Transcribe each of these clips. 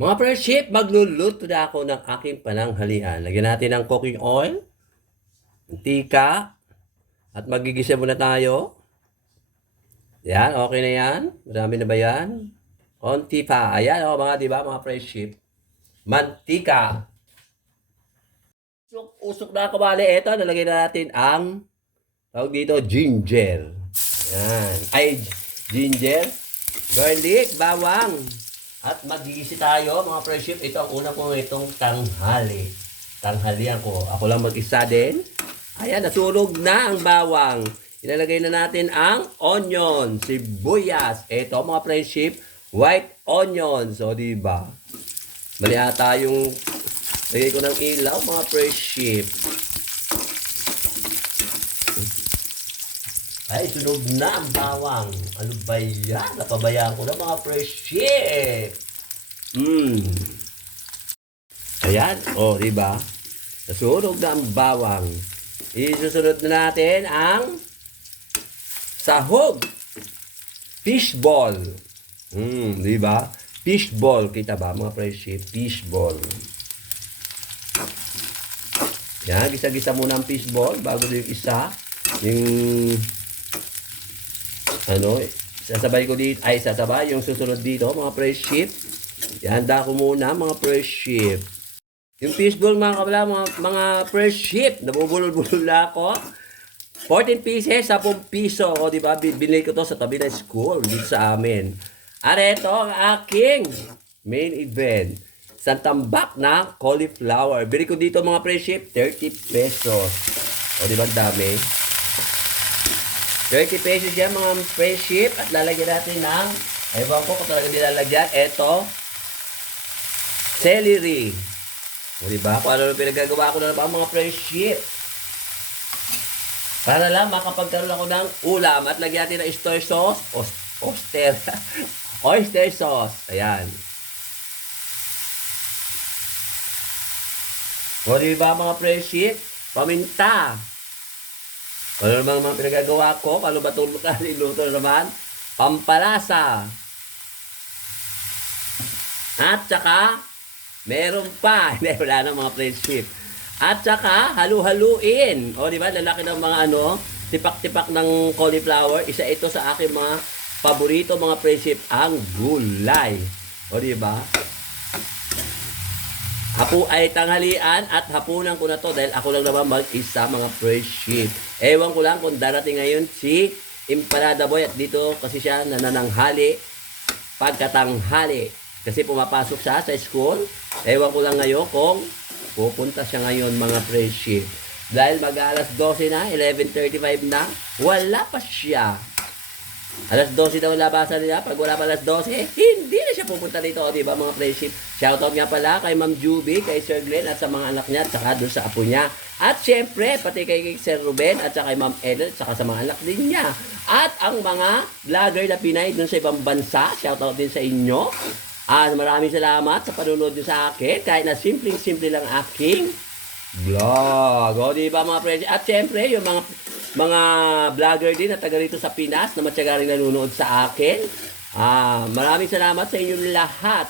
Mga friendship, magluluto na ako ng aking pananghalian. Lagyan natin ng cooking oil, mantika, at magigisa muna tayo. Yan, okay na yan. Marami na ba yan? Konti pa. Ayan, mga di ba, mga friendship. Mantika. Usok na kawali. Ito, nalagyan na natin ang tawag dito, ginger. Yan. Ay, ginger, garlic, bawang. At magigisi tayo, mga friendship. Ito ang una ko itong tanghali. Tanghalian ko. Ako lang mag-isa din. Ayan, nasunog na ang bawang. Ilalagay na natin ang onion, sibuyas. Ito, mga friendship, white onions. O, diba? Mali ata yung lagay ko ng ilaw, mga friendship. Ay, sunog na ang bawang. Ano ba yan? Napabayaan ko na mga friendship. Ayan, diba? Nasunog na ang bawang. Isusunod na natin ang sahog. Fishball. Diba? Fishball. Kita ba mga friendship? Fishball. Yan, gisa-gisa muna ang fishball bago yung isa. Yung sasabay ko dito, sasabay yung susunod dito, mga friendship. Yan, ko muna, mga friendship. Yung fishball, mga kabala, mga friendship, nabubulol-bulol na ako. 14 pieces, 10 piso. O, diba, binili ko to sa tabi ng school, dito sa amin. At ito, ang aking main event. Isang tambak na cauliflower. Bili ko dito, mga friendship, 30 pesos. O, diba, dami. 30 pesos yan, mga friendship. At lalagyan natin ng, ewan ko kung talaga nilalagyan, ito, celery. O diba? Kung ano pinagagawa ko na ba, mga friendship. Para lang makapagkaroon ako ng ulam. At lagyan natin ng oyster sauce. Oyster sauce. Ayan. O diba, mga friendship? Paminta. Ano naman mga pinagagawa ko? Paano ba itong luto naman? Pampalasa. At saka, meron pa. Hindi, wala na mga friendship. At saka, halu-haluin. O, di ba? Lalaki ng mga tipak-tipak ng cauliflower. Isa ito sa aking mga paborito, mga friendship, ang gulay. O, di ba? Hapo ay tanghalian at hapunan ko na to dahil ako lang naman mag-isa, mga friendship. Ewan ko lang kung darating ngayon si Empanada Boy at dito kasi siya nanananghali pagkatanghali. Kasi pumapasok siya sa school. Ewan ko lang ngayon kung pupunta siya ngayon, mga friendship. Dahil mag-alas 12 na, 11:35 na, wala pa siya. Alas 12 daw labasan nila. Pag wala pa alas 12, hindi na siya pupunta dito. O, diba, mga friendship? Shoutout nga pala kay Ma'am Juby, kay Sir Glenn, at sa mga anak niya, at saka doon sa apo niya. At syempre, pati kay Sir Ruben, at saka kay Ma'am Ellen, at saka sa mga anak din niya. At ang mga vlogger na Pinay doon sa ibang bansa, shoutout din sa inyo. Maraming salamat sa panunod niyo sa akin. Kahit na simpleng-simple lang aking vlog. O, diba, mga friendship? At syempre, yung mga vlogger din na taga rito sa Pinas na matyaga rin nanonood sa akin. Maraming salamat sa inyong lahat.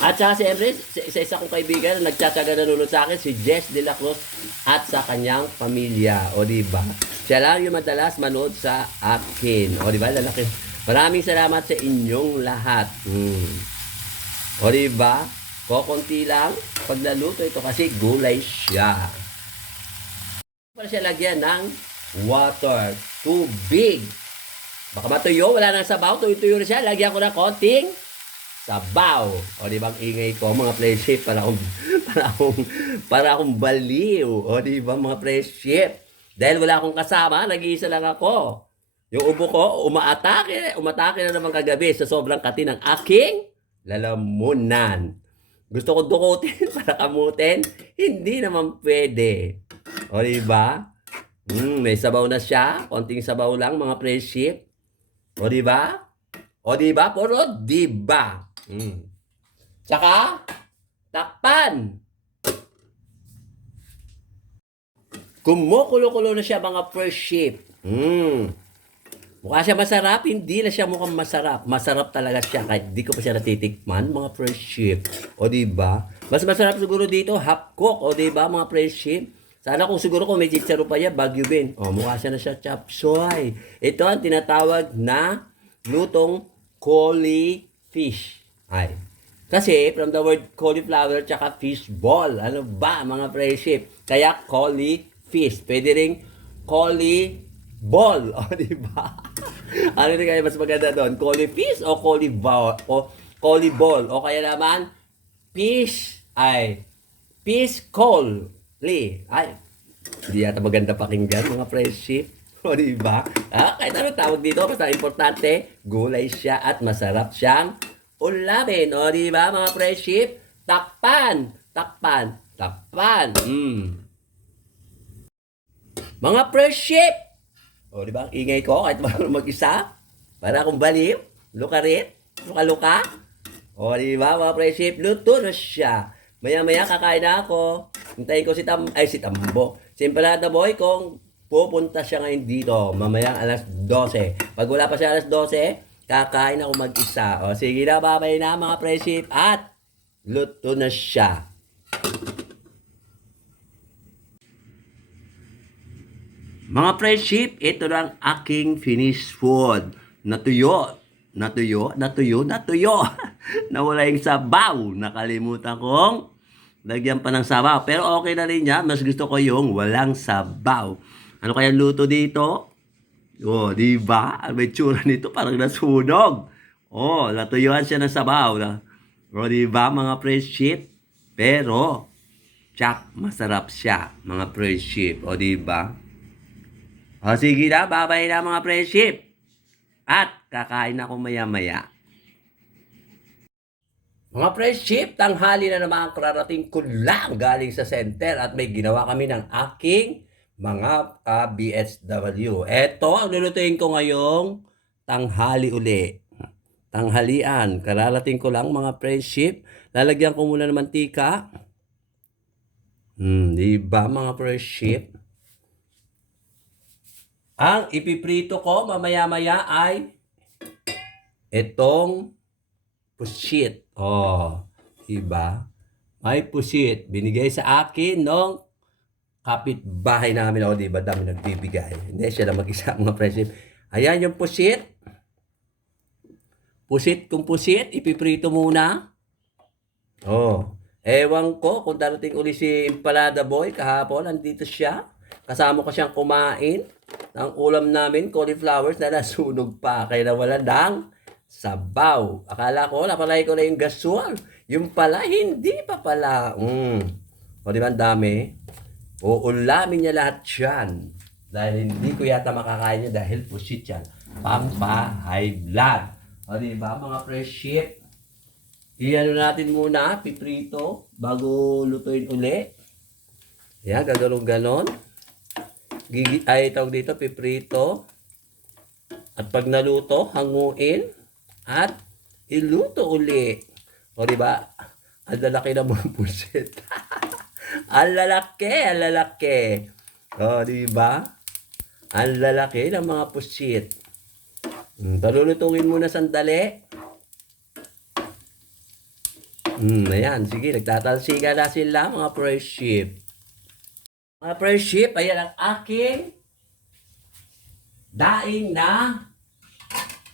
At saka siyempre, isa kong kaibigan na nagtsatsaga nanonood sa akin, si Jess De La Cruz at sa kanyang pamilya. O, diba? Siya lang yung madalas manood sa akin. O, diba? Lalaki. Maraming salamat sa inyong lahat. O, diba? Kokonti lang pag naluto ito kasi gulay siya. Para siya lagyan ng water, tubig. Baka matuyo, wala nang sabaw, tuyo-tuyo na siya. Lagyan ko ng konting sabaw. O, di ba, ingay ko, mga friendship, para akong baliw. O, di ba, mga friendship. Dahil wala akong kasama, nag-iisa lang ako. Yung ubo ko, umatake na naman kagabi sa sobrang kati ng aking lalamunan. Gusto ko dukutin para kamutin, hindi naman pwede. O, diba? May sabaw na siya. Konting sabaw lang, mga friendship. O, diba? O, diba? Puro diba? Tsaka, takpan. Kumukulo-kulo na siya, mga friendship. Mukha siya masarap, hindi na siya mukhang masarap. Masarap talaga siya kahit di ko pa siya natitikman, mga friendship. O di ba? Mas masarap siguro dito, half cook, o di ba, mga friendship? Sana kung siguro kung may chicharo pa yan, Baguio Ben. O, mukha siya na siya chop suey. Ito ang tinatawag na lutong cauli-fish. Ay. Kasi from the word cauliflower tsaka fish ball. Ano ba, mga friendship? Kaya cauli-fish. Pwede ring cauli ball, o di ba? Ano din kaya mas maganda doon? Cauli fish o cauli ball o cauli ball o kaya naman fish ay fish cauli. Ay, hindi yata maganda pakinggan mga friendship. O di ba? Kahit ano tawag dito, basta importante, gulay siya at masarap siyang ulamin. O di ba mga friendship? Takpan, takpan, takpan. Mga friendship, o, di ba? Ingay ko kahit mag-isa. Para akong baliw. Lukarit. Luka-luka. O, di ba? Mga friendship, luto na siya. Maya-maya kakain na ako. Hintayin ko si Tambo. Si Empanada Boy kung pupunta siya ngayon dito. Mamaya alas 12. Pag wala pa siya alas 12, kakain ako mag-isa. O, sige na, babay na mga friendship. At luto na siya. Mga friendship, ito lang aking finished food. Natuyo. Nawala yung sabaw. Nakalimutan kong lagyan pa ng sabaw. Pero okay na rin yan. Mas gusto ko yung walang sabaw. Ano kaya luto dito? Oh, di ba? May tsura nito parang nasunog. Oh, natuyuan siya ng sabaw. Oh, di ba mga friendship? Pero, tsak, masarap siya mga friendship. O, di ba? O sige na, babay na mga friendship. At kakain ako maya-maya. Mga friendship, tanghali na naman kararating ko lang galing sa center at may ginawa kami ng aking mga BSW. Eto, ang lulutuin ko ngayong tanghali uli. Tanghalian, kararating ko lang mga friendship. Lalagyan ko muna ng mantika. Diba mga friendship? Ang ipiprito ko mamaya-maya ay itong pusit. Oh, diba? May pusit. Binigay sa akin nung kapitbahay namin. Oh, diba? Dami nagbibigay. Hindi siya lang mag-isa mga friendship. Ayan yung pusit. Pusit kung pusit, ipiprito muna. Oh, ewan ko kung darating uli si Empanada Boy kahapon. Nandito siya. Kasama ko siyang kumain. Ang ulam namin, cauliflowers na nasunog pa. Kaya nawala ng sabaw. Akala ko, napalay ko na yung gasol. Yung pala, hindi pa pala. O di ba, ang dami? Uulamin niya lahat yan. Dahil hindi ko yata makakain niya dahil pusit yan. Pampa-high blood. O di ba, mga friendship? Iyan natin muna, piprito, bago lutuin uli. Yan, gaganon-ganon. Ay, tawag dito, piprito. At pag naluto, hanguin. At iluto uli. O, diba? Ang lalaki na mga pusit. Ang lalaki. O, diba? Ang lalaki ng mga pusit. Palulutuin muna sandali. Ayan, sige, nagtatalsiga na sila mga friendship. Mga friendship, ayan ang aking daing na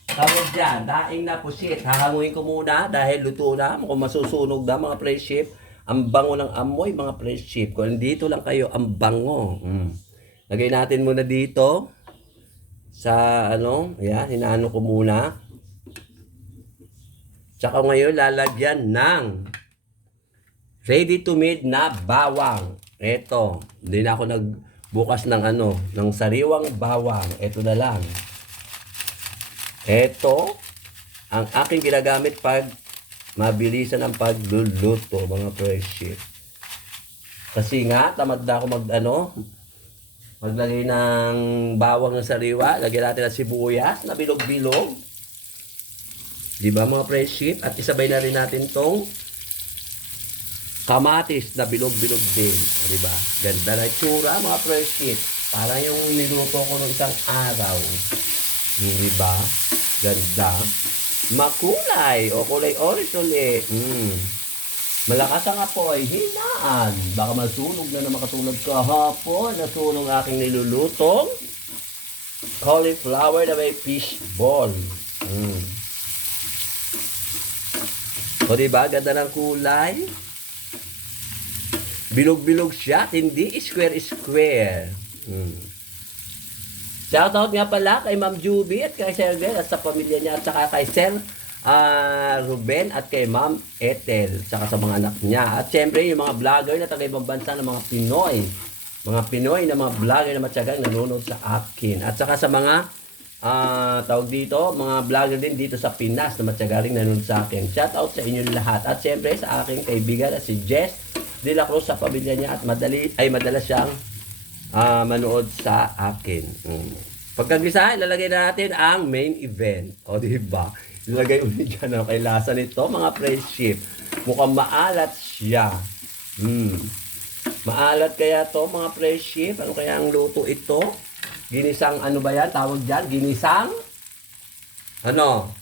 tawag dyan, daing na pusit. Hahanguin ko muna dahil luto na. Kung masusunog na mga friendship, ang bango ng amoy mga friendship. Kung dito lang kayo, ang bango. Lagay natin muna dito sa ayan, hinaano ko muna. Tsaka ngayon lalagyan ng ready to made na bawang. Ito, hindi na ako nagbukas ng ng sariwang bawang. Ito na lang. Ito, ang aking ginagamit pag mabilisan ang pagluluto, mga friendship. Kasi nga, tamad na ako maglagay ng bawang ng sariwa. Lagyan natin ng sibuyas na bilog-bilog. Diba mga friendship? At isabay na rin natin tong kamatis na bilog-bilog din. Diba? Ganda na itsura mga friendship. Parang yung niluto ko ng isang araw. Di ba? Ganda. Makulay o kulay orange uli. Malakas ang apoy, hinaan. Baka masunog na naman katulad kahapon. Nasunog aking nilulutong cauliflower na may fish ball. O diba, ganda ng kulay. Bilog-bilog siya, hindi square-square. Shoutout nga pala kay Ma'am Juby at kay Sir Glenn at sa pamilya niya at saka kay Sir Ruben at kay Ma'am Ethel saka sa mga anak niya. At syempre yung mga vlogger na taga ibang bansa ng mga Pinoy. Mga Pinoy na mga vlogger na matyagang nanonood sa akin. At saka sa mga tawag dito, mga vlogger din dito sa Pinas na matyagang nanonood sa akin. Shoutout sa inyo lahat. At syempre sa aking kaibigan na si Jess De La Cruz sa pamilya niya at madalas siyang manood sa akin. Pagkagisa, ilalagay na natin ang main event. O, diba? Ilalagay ulit dyan ang kailasa nito, mga friendship. Mukhang maalat siya. Maalat kaya to mga friendship? Ano kaya ang luto ito? Ginisang, ano ba yan? Tawag dyan? Ginisang? Ano?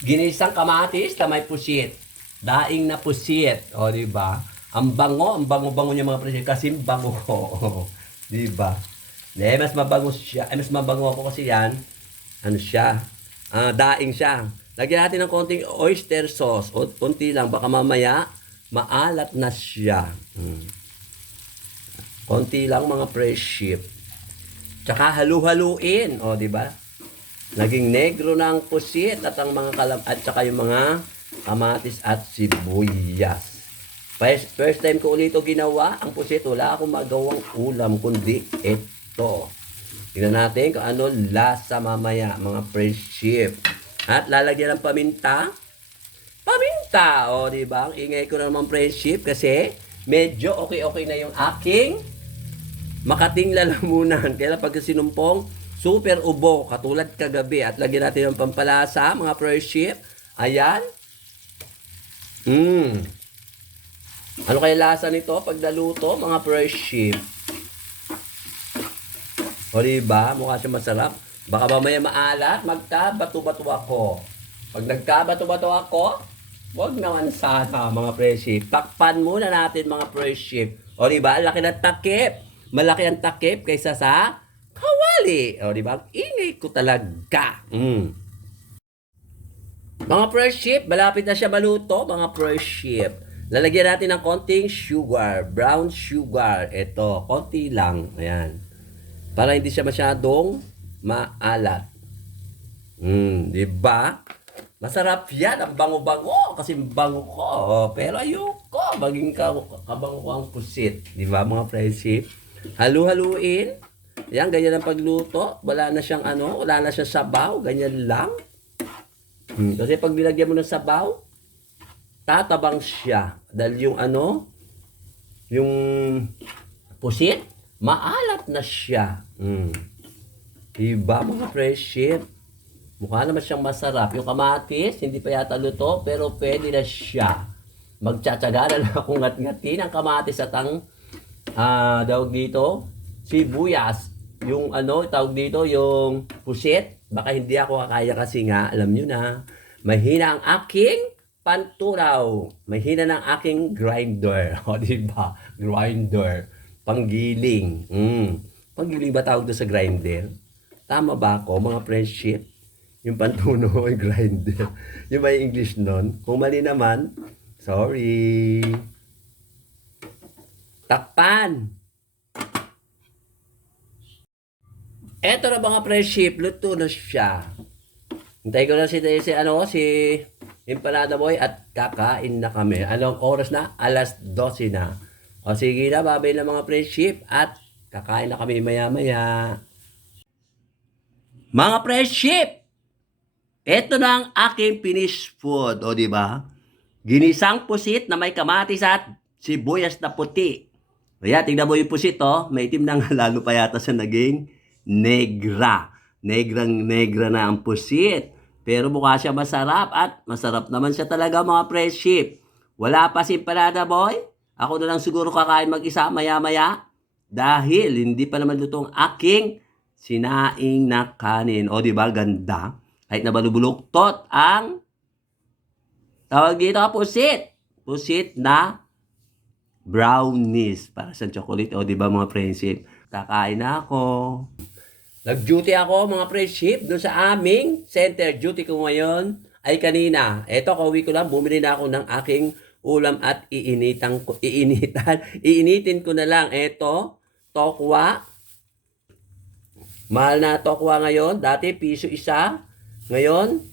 Ginisang kamatis na may pusit. Daing na pusit. O, diba? Ang bango-bango niya mga friendship. Kasi bango ko. Diba? Mas mabango siya. Mas mabango ako kasi yan. Ano siya? Daing siya. Lagyan natin ng konting oyster sauce. O konti lang. Baka mamaya, maalat na siya. Konti lang mga friendship. Tsaka halu-haluin. O, diba? Naging negro ng pusit at ang mga at tsaka yung mga kamatis at sibuyas. First time ko ulit ito ginawa, ang pusit, wala akong magawang ulam, kundi ito. Tingnan natin kung ano lasa mamaya, mga friendship. At lalagyan ng paminta. Paminta! O, diba? Ang ingay ko naman friendship kasi medyo okay na yung aking makating lalamunan. Kaya pag sinumpong, super ubo, katulad kagabi. At lagyan natin ng pampalasa, mga friendship. Ayan. Ano kaya lasa nito pag naluto, mga friendship? O diba? Mukha siya masarap. Baka mamaya maalat, magkabato-bato ako. Pag nagkabato-bato ako, wag naman sana, mga friendship. Takpan muna natin, mga friendship. O diba? Laki ng takip. Malaki ang takip kaysa sa kawali. O diba? Ingay ko talaga. Mga friendship, malapit na siya maluto, mga friendship. Lalagyan natin ng konting sugar, brown sugar. Ito, konti lang. Ayan. Para hindi siya masyadong maalat. Diba? Masarap yan. Ang bango-bango. Kasi bango ko. Pero ayoko. Maging kabango ko ang pusit. Diba, mga friendship? Halu-haluin. Ayan, ganyan ang pagluto. Wala na siyang wala na siyang sabaw. Ganyan lang. Kasi pag nilagyan mo ng sabaw, tatabang siya. Dahil yung yung pusit, maalat na siya. Diba, mga friendship? Mukha naman siyang masarap. Yung kamatis, hindi pa yata luto, pero pwede na siya. Magtsatsaga na lang akong ngat-ngatin ang kamatis at ang, tawag dito, sibuyas. Yung tawag dito, yung pusit. Baka hindi ako kakaya kasi nga, alam nyo na, mahina ang aking panturaw. Mahina ng aking grinder. O, diba? Grinder. Panggiling. Panggiling ba tawag doon sa grinder? Tama ba ako, mga friendship? Yung pantuno ay grinder. Yung may English nun. Kung mali naman, sorry. Takpan. Eto na mga friendship, luto na siya. Hintay ko na si Empanada Boy at kakain na kami. Anong oras na? 12:00 na. O sige na, babay na mga friendship at kakain na kami maya-maya. Mga friendship, ito na ang aking finished food. O diba? Ginisang pusit na may kamatis at sibuyas na puti. Kaya tingnan mo yung pusit, may itim na nga, lalo pa yata sa naging negra. Negrang-negra na ang pusit. Pero mukha siya masarap at masarap naman siya talaga, mga friendship. Wala pa si Empanada Boy. Ako na lang siguro kakain mag-isa maya-maya. Dahil hindi pa naman luto ang aking sinaing na kanin. O, di ba? Ganda. Kahit nabalubuluktot ang tawag dito, pusit. Pusit na brownies. Para sa chocolate. O, di ba mga friendship? Kakain na ako. Nag-duty ako mga friendship doon sa aming center. Duty ko ngayon ay kanina. Eto, kauwi ko lang. Bumili na ako ng aking ulam at iinitin ko na lang. Eto, tokwa. Mahal na tokwa ngayon. Dati, piso isa. Ngayon,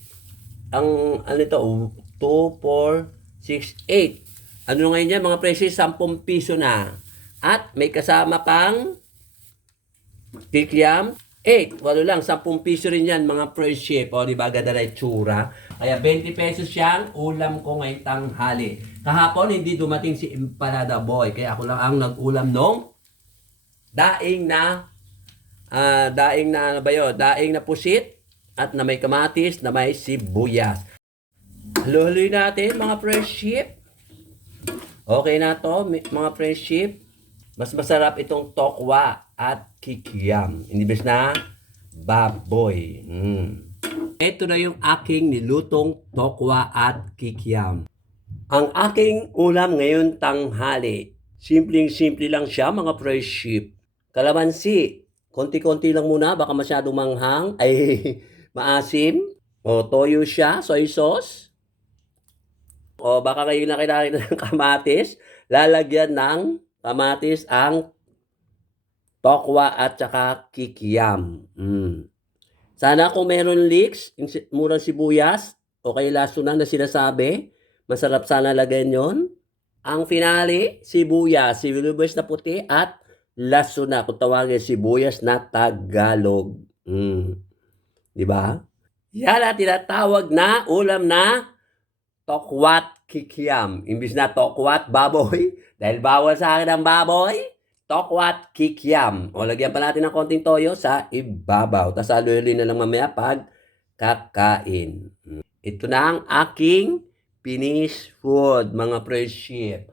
ang ano ito, 2, 4, 6, 8. Ano ngayon yan, mga presyo, 10 piso na. At may kasama pang kikiam, 8. Walo lang, 10 piso rin yan, mga presyo. O, di ba, ganda na itsura. Kaya 20 pesos siyang ulam ko ngayong tanghali. Kahapon, hindi dumating si Empanada Boy. Kaya ako lang ang nag-ulam nung daing na daing na pusit at na may kamatis, na may sibuyas. Halo-haloy natin mga friendship. Okay na to mga friendship. Mas masarap itong tokwa at kikiam. Inibes na baboy. Ito na yung aking nilutong tokwa at kikiam. Ang aking ulam ngayon tanghali. Simpleng-simple lang siya mga friendship. Kalamansi. Konti-konti lang muna, baka masyadong manghang, ay maasim. O toyo siya, soy sauce. O baka kayo na kailangan ng kamatis, lalagyan ng kamatis ang tokwa at saka kikiam. Sana kung meron leeks, murang sibuyas, o kay laso na sinasabi, masarap sana lagyan yon. Ang finale, sibuyas na puti at laso na, kung tawagin sibuyas na Tagalog. Di ba? Yan ang tinatawag na ulam na tokwat kikiam. Imbis na tokwat baboy, dahil bawal sa akin ang baboy, tokwat kikiam. O, lagyan pa natin ng konting toyo sa ibabaw. Tapos aluhin na lang mamaya pag kakain. Ito na ang aking finished food, mga friendship.